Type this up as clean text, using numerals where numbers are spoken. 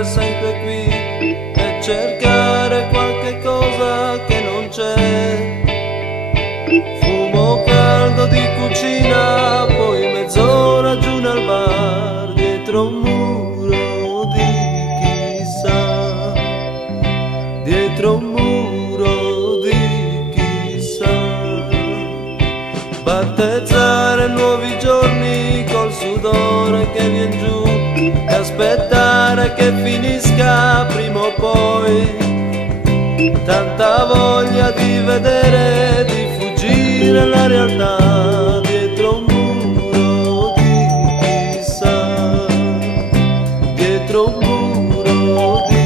essere sempre qui e cercare qualche cosa che non c'è. Fumo caldo di cucina, poi mezz'ora giù nel bar, dietro un muro di chissà, dietro un muro di chissà. Battezzare nuovi giorni col sudore che vien giù e aspettare che finisca prima o poi. Tanta voglia di vedere, di fuggire la realtà, dietro un muro di chissà, dietro un muro di